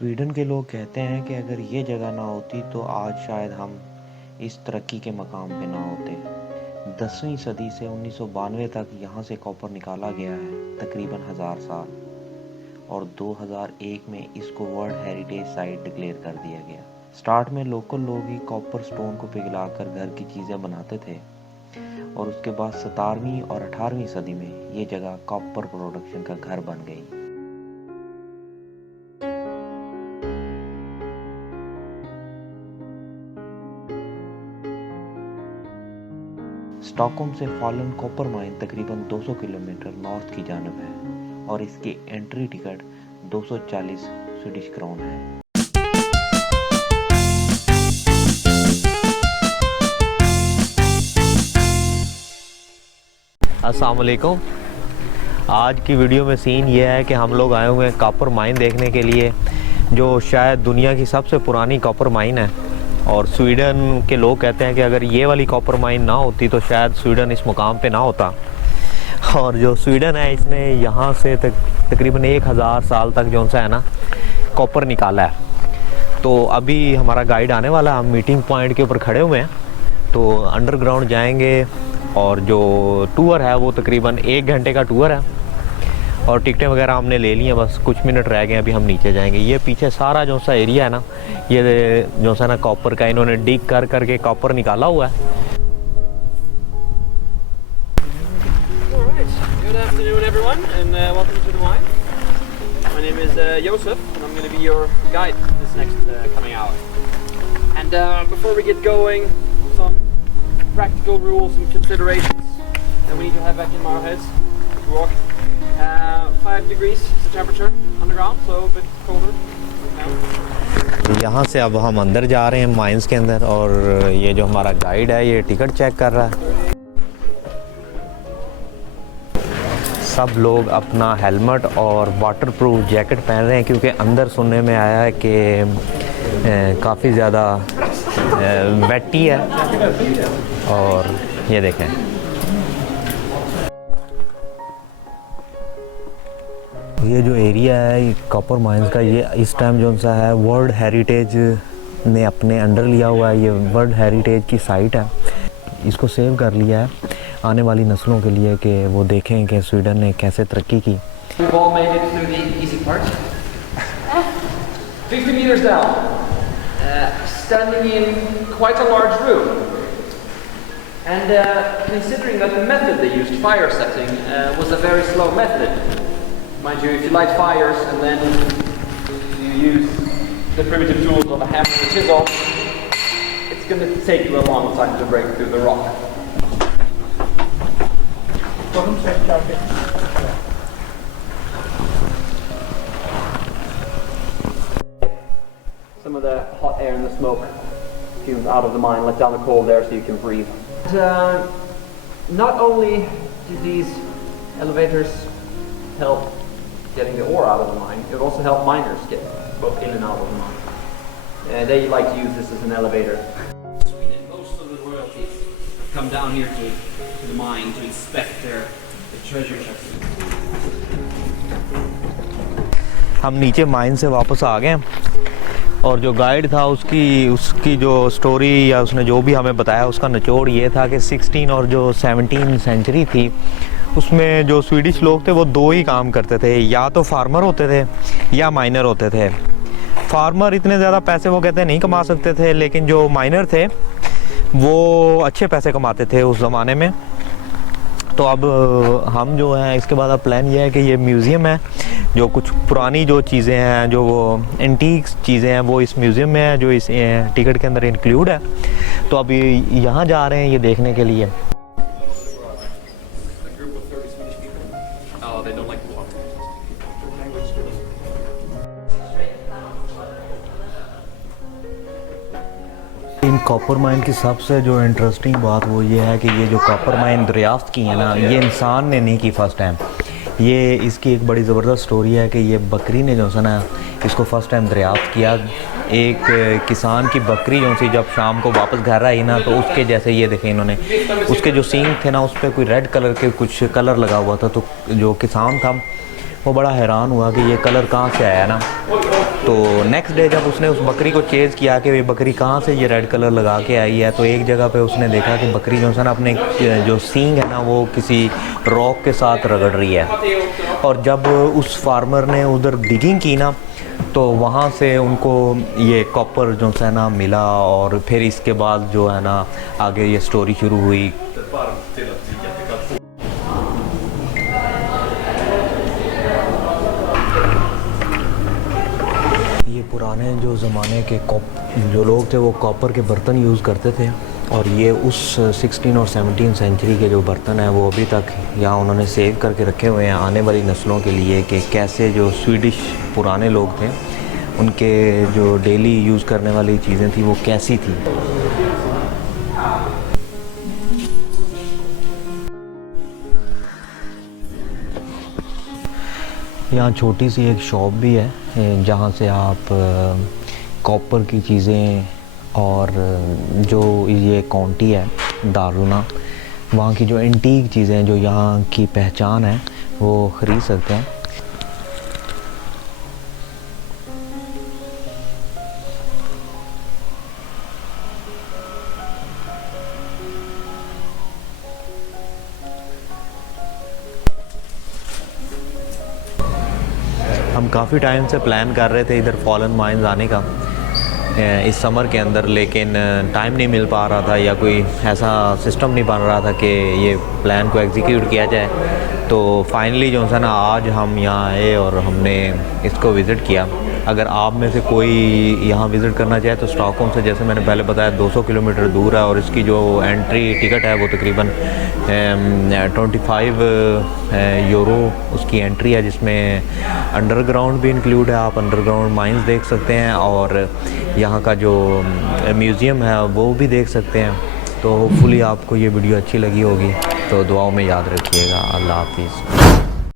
Sweden के लोग कहते हैं कि अगर ये जगह ना होती तो आज शायद हम इस तरक्की के मकाम पे ना होते। 10वीं सदी से 1992 तक यहाँ से कॉपर निकाला गया है, तकरीबन 1000 साल, और 2001 में इसको वर्ल्ड हेरिटेज साइट डिक्लेयर कर दिया गया। स्टार्ट में लोकल लोग ही कॉपर स्टोन को पिघलाकर घर की चीज़ें बनाते थे, और उसके बाद 17वीं और 18वीं सदी में ये जगह कॉपर प्रोडक्शन का घर बन गई। स्टॉकहोम से फॉलन कॉपर माइन तकरीबन 200 किलोमीटर नॉर्थ की जानब है और इसकी एंट्री टिकट 240 स्वीडिश क्राउन है। अस्सलाम वालेकुम। आज की वीडियो में सीन ये है कि हम लोग आए हुए हैं कॉपर माइन देखने के लिए, जो शायद दुनिया की सबसे पुरानी कॉपर माइन है। और स्वीडन के लोग कहते हैं कि अगर ये वाली कॉपर माइन ना होती तो शायद स्वीडन इस मुकाम पे ना होता। और जो स्वीडन है इसने यहाँ से तकरीबन 1000 साल तक जो सा है ना कॉपर निकाला है। तो अभी हमारा गाइड आने वाला है, हम मीटिंग पॉइंट के ऊपर खड़े हुए हैं, तो अंडरग्राउंड जाएंगे। और जो टूर है वो तकरीबन 1 घंटे का टूर है और टिकटें वगैरह हमने ले ली हैं, बस कुछ मिनट रह गए, अभी हम नीचे जाएंगे। ये पीछे सारा जो सा एरिया है ना, ये जो सा ना कॉपर का इन्होंने डिग कर करके कॉपर निकाला हुआ है। Good afternoon, everyone, and welcome to the mine. My name is Josef, and I'm going to be your guide this next coming hour. And before we get going, some practical rules and considerations that we need to have back in our heads as we walk. 5 degrees is the temperature underground, so a bit colder now. यहाँ से अब हम अंदर जा रहे हैं mines के अंदर, और ये जो हमारा गाइड है ये टिकट चेक कर रहा है। सब लोग अपना हेलमेट और वाटरप्रूफ जैकेट पहन रहे हैं, क्योंकि अंदर सुनने में आया है कि काफ़ी ज़्यादा वेटी है। और ये देखें, ये जो एरिया है कॉपर माइंस का, ये इस टाइम जो सा है वर्ल्ड हेरिटेज ने अपने अंडर लिया हुआ है। ये वर्ल्ड हेरिटेज की साइट है, इसको सेव कर लिया है आने वाली नस्लों के लिए, कि वो देखें कि स्वीडन ने कैसे तरक्की की। We've all made it through the easy part. 50 meters down, standing in quite a large room. And considering that the method they used, fire setting, was a very slow method. Mind you, if you light fires and then you use the primitive tools of a hammer and chisel, it's going to take you a long time to break through the rock. Some of the hot air and the smoke fumes out of the mine, let down the cold air so you can breathe. And, not only do these elevators help getting the ore out of the mine, it also helps miners get both in and out of the mine. They like to use this as an elevator. Sweden, most of the royalties have come down here to the mine to inspect their treasure chests. हम नीचे mine से वापस आ गए, और जो guide था उसकी जो स्टोरी या उसने जो भी हमें बताया, उसका निचोड़ ये था कि 16 और जो 17 सेंचुरी थी, उसमें जो स्वीडिश लोग थे वो 2 ही काम करते थे, या तो फार्मर होते थे या माइनर होते थे। फार्मर इतने ज़्यादा पैसे वो कहते नहीं कमा सकते थे, लेकिन जो माइनर थे वो अच्छे पैसे कमाते थे उस ज़माने में। तो अब हम जो हैं इसके बाद अब प्लान ये है कि ये म्यूज़ियम है, जो कुछ पुरानी जो चीज़ें हैं, जो वो एंटीक्स चीज़ें हैं, वो इस म्यूज़ियम में है, जो इस टिकट के अंदर इंक्लूड है। तो अभी यहाँ जा रहे हैं ये देखने के लिए। इन कॉपर माइन की सबसे जो इंटरेस्टिंग बात वो ये है कि ये जो कॉपर माइन दरियाफ्त की है ना, ये इंसान ने नहीं की फर्स्ट टाइम। ये इसकी एक बड़ी ज़बरदस्त स्टोरी है कि ये बकरी ने जो सा ना इसको फर्स्ट टाइम दरियाफ्त किया। एक किसान की बकरी जो सी जब शाम को वापस घर आई ना, तो उसके जैसे ये देखे इन्होंने, उसके जो सींग थे ना उस पर कोई रेड कलर के कुछ कलर लगा हुआ था। तो जो किसान था वो बड़ा हैरान हुआ कि ये कलर कहाँ से आया ना। तो नेक्स्ट डे जब उसने उस बकरी को चेज़ किया कि ये बकरी कहाँ से ये रेड कलर लगा के आई है, तो एक जगह पे उसने देखा कि बकरी जो है ना अपने जो सींग है ना वो किसी रॉक के साथ रगड़ रही है। और जब उस फार्मर ने उधर डिगिंग की ना तो वहाँ से उनको ये कॉपर जो है ना मिला। और फिर इसके बाद जो है ना आगे ये स्टोरी शुरू हुई। ये पुराने जो ज़माने के जो लोग थे वो कॉपर के बर्तन यूज़ करते थे। और ये उस 16 और 17 सेंचुरी के जो बर्तन हैं वो अभी तक यहाँ उन्होंने सेव करके रखे हुए हैं आने वाली नस्लों के लिए, कि कैसे जो स्वीडिश पुराने लोग थे उनके जो डेली यूज़ करने वाली चीज़ें थी वो कैसी थी। यहाँ छोटी सी एक शॉप भी है जहाँ से आप कॉपर की चीज़ें और जो ये काउंटी है दारुना, वहाँ की जो एंटीक चीज़ें हैं जो यहाँ की पहचान है वो ख़रीद सकते हैं। हम काफ़ी टाइम से प्लान कर रहे थे इधर फॉलन माइंस आने का इस समर के अंदर, लेकिन टाइम नहीं मिल पा रहा था या कोई ऐसा सिस्टम नहीं बन रहा था कि ये प्लान को एग्जीक्यूट किया जाए। तो फाइनली जो है ना आज हम यहाँ आए और हमने इसको विज़िट किया। अगर आप में से कोई यहाँ विज़िट करना चाहे तो स्टॉकहोम से, जैसे मैंने पहले बताया, 200 किलोमीटर दूर है। और इसकी जो एंट्री टिकट है वो तकरीबन 25 यूरो उसकी एंट्री है, जिसमें अंडरग्राउंड भी इंक्लूड है। आप अंडरग्राउंड माइंस देख सकते हैं और यहाँ का जो म्यूज़ियम है वो भी देख सकते हैं। तो होपफुली आपको ये वीडियो अच्छी लगी होगी, तो दुआओं में याद रखिएगा। अल्लाह हाफिज़।